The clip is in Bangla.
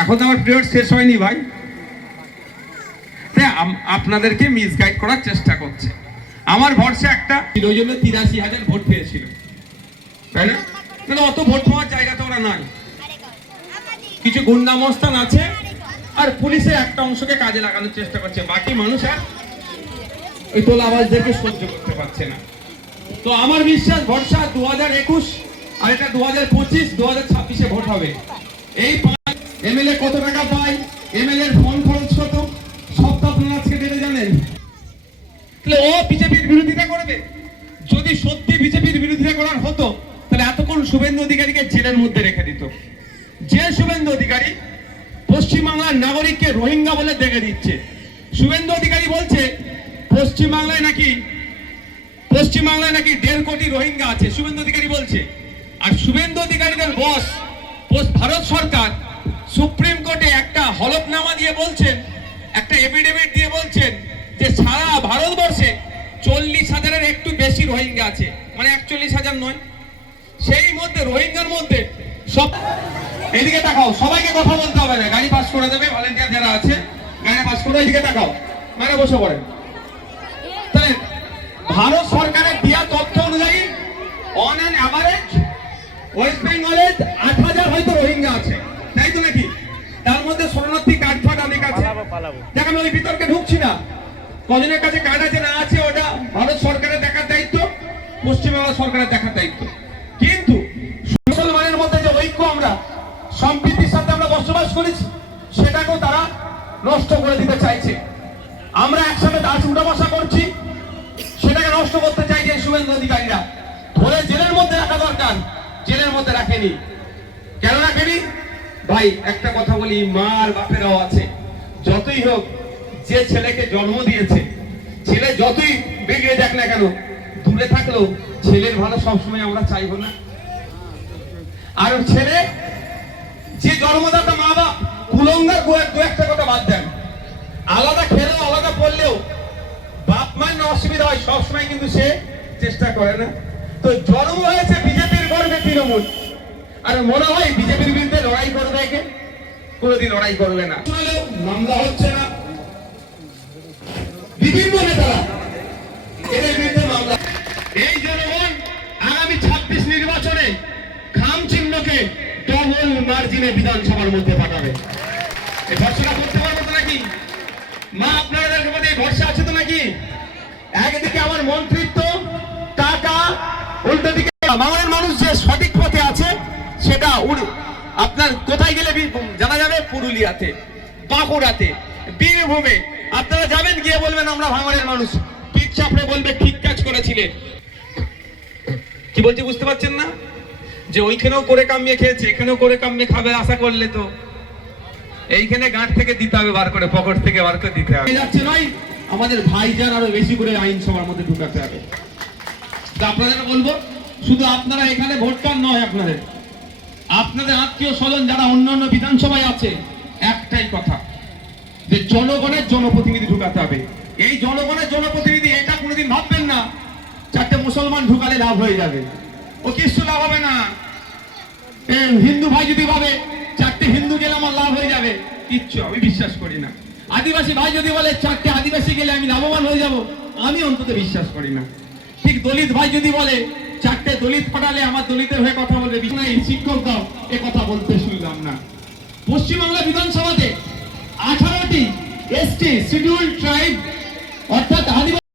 এখন তো আমার পিরিয়ড শেষ হয়নি ভাই, আপনাদেরকে মিসগাইড করার চেষ্টা করছে। আমার ভরসা একটা, ওই জন্য 83,000 ভোট পেয়েছিল, তাই না? কিন্তু অত ভোট পাওয়ার জায়গা তো ওরা নাই, কিছু গুন্ডামস্তান আছে আর পুলিশের একটা অংশকে কাজে লাগানোর চেষ্টা করছে, বাকি মানুষ আর ওই তোলাবাজদেরকে সহ্য করতে পারছে না। তো আমার বিশ্বাস ভরসা 2021 আর এটা 2025, 2026-এ ভোট হবে। এই এমএলএ কত টাকা পায়, এমএলএ এর ফোন খরচ কত, সব তো আপনারা আজকে জেনে জানেন। তাহলে ও বিজেপির বিরোধিতা করবে? যদি সত্যি বিজেপির বিরোধিতা করার হতো তাহলে এতক্ষণ শুভেন্দু অধিকারীকে জেলের মধ্যে রেখে দিত। যে শুভেন্দু অধিকারী পশ্চিমবাংলার নাগরিককে রোহিঙ্গা বলে দেখে দিচ্ছে। শুভেন্দু অধিকারী বলছে পশ্চিমবাংলায় নাকি 1.5 কোটি রোহিঙ্গা আছে, শুভেন্দু অধিকারী বলছে। আর শুভেন্দু অধিকারীদের বস ভারত সরকার সুপ্রিম কোর্টে একটা হলফনামা দিয়ে বলছেন, একটা এফিডেভিট দিয়ে বলছেন যে সারা ভারতবর্ষে 40,000-এর একটু বেশি রোহিঙ্গা আছে, মানে 41,000 নয়। সেই মধ্যে রোহিঙ্গার মধ্যে সব, এদিকে তাকাও, সবাইকে কথা বলতে হবে না, গাড়ি পাস করে দেবে, ভলেন্টিয়ার যারা আছে গাড়ি পাস করে, এদিকে তাকাও, মানে বসে পড়েন। তাহলে ভারত সরকারের দেওয়া তথ্য অনুযায়ী অন অ্যান অ্যাভারেজ ওয়েস্ট বেঙ্গলে 8,000 হয়তো রোহিঙ্গা আছে, তাই তো নাকি? তার মধ্যে শরণার্থী কার্ড ফাট অনেক আছে, দেখ আমি ওই বিতর্কে ঢুকছি না। কজনের কাছে কার্ড আছে না আছে ওটা ভারত সরকারের দেখার দায়িত্ব, পশ্চিমবাংলা সরকারের দেখার দায়িত্ব। কিন্তু মুসলমানের মধ্যে যে ঐক্য, আমরা সম্প্রীতির সাথে আমরা বসবাস করেছি, সেটাকেও তারা নষ্ট করে দিতে চাইছে। আমরা একসাথে দাস উঠা বসা করছি, সেটাকে নষ্ট করতে চাইছে শুভেন্দু অধিকারীরা। ধরে জেলের মধ্যে রাখা দরকার, জেলের মধ্যে রাখেনি। কেন রাখেনি ভাই? একটা কথা বলি, মার বাপেরাও আছে, যতই হোক যে ছেলেকে জন্ম দিয়েছে, ছেলে যতই বেরিয়ে যাক না কেন, দূরে থাকলেও ছেলের ভালো সবসময় আমরা চাইবো না? আর ছেলে যে জন্মদাতা মা বাপ কুলঙ্গার দু একটা কথা বাদ দেন, আলাদা খেলেও আলাদা পড়লেও বাপ মায়ের না অসুবিধা হয় সবসময়, কিন্তু সে চেষ্টা করে না। তো জন্ম হয়েছে বিজেপির গর্বে তৃণমূল, আর মনে হয় বিজেপির বিরুদ্ধে লড়াই করবে, একে কোনোদিন লড়াই করবে না। মামলা হচ্ছে না, বিভিন্ন নেতারা এদের বিরুদ্ধে মামলা। এই জনগণ আগামী 26 নির্বাচনে খাম চিহ্নকে ডবল মার্জিনে বিধানসভার মধ্যে পাঠাবে। এই ভরসা করতে পারবো তো নাকি? মা আপনাদের মধ্যে ভরসা আছে তো নাকি? একদিকে আমার মন্ত্রিত্ব, টাকা, উল্টো দিকে বাংলার মানুষ যে সঠিক পথে আছে সেটা আপনার কোথায় গেলে জানা যাবে? পুরুলিয়াতে, বাঁকুড়াতে, বীরভূমে আপনারা যাবেন, গিয়ে বলবেন আমরা ভাঙড়ের মানুষ, পিঠ চাপড়ে বলবে ঠিক কাজ করেছিলেন। কি বলছি বুঝতে পারছেন না? যে ওইখানেও করে কামিয়ে খেয়েছে, এখানেও করে কামিয়ে খাবে আশা করলে তো এইখানে গাঁট থেকে দিতে হবে, বার করে পকেট থেকে বার করে দিতে হবে। যাচ্ছে নয়, আমাদের ভাইজান আরো বেশি করে আইনসভার মধ্যে ঢুকাতে হবে। আপনাদের বলবো, শুধু আপনারা এখানে ভোটটার নয়, আপনাদের আত্মীয় স্বজন যারা অন্যান্য বিধানসভায় আছে, একটাই কথা, যে জনগণের জনপ্রতিনিধি ঢুকাতে হবে। এই জনগণের জনপ্রতিনিধি এটা কোনোদিন ভাববেন না 4টে মুসলমান ঢুকালে লাভ হয়ে যাবে, ও কিছু লাভ হবে না। হিন্দু ভাই যদি ভাবে 4টে হিন্দু গেলে আমার লাভ হয়ে যাবে, কিচ্ছু আমি বিশ্বাস করি না। আদিবাসী ভাই যদি বলে 4টে আদিবাসী গেলে আমি লাভবান হয়ে যাব, আমি অন্তত বিশ্বাস করি না। ঠিক দলিত ভাই যদি বলে 4টে দলিত পাঠালে আমার দলিতের হয়ে কথা বলবে, শিক্ষক দাও, এ কথা বলতে শুনলাম না। পশ্চিমবাংলা বিধানসভাতে 18টি এসটি শিডিউল্ড ট্রাইব অর্থাৎ আদিবাসী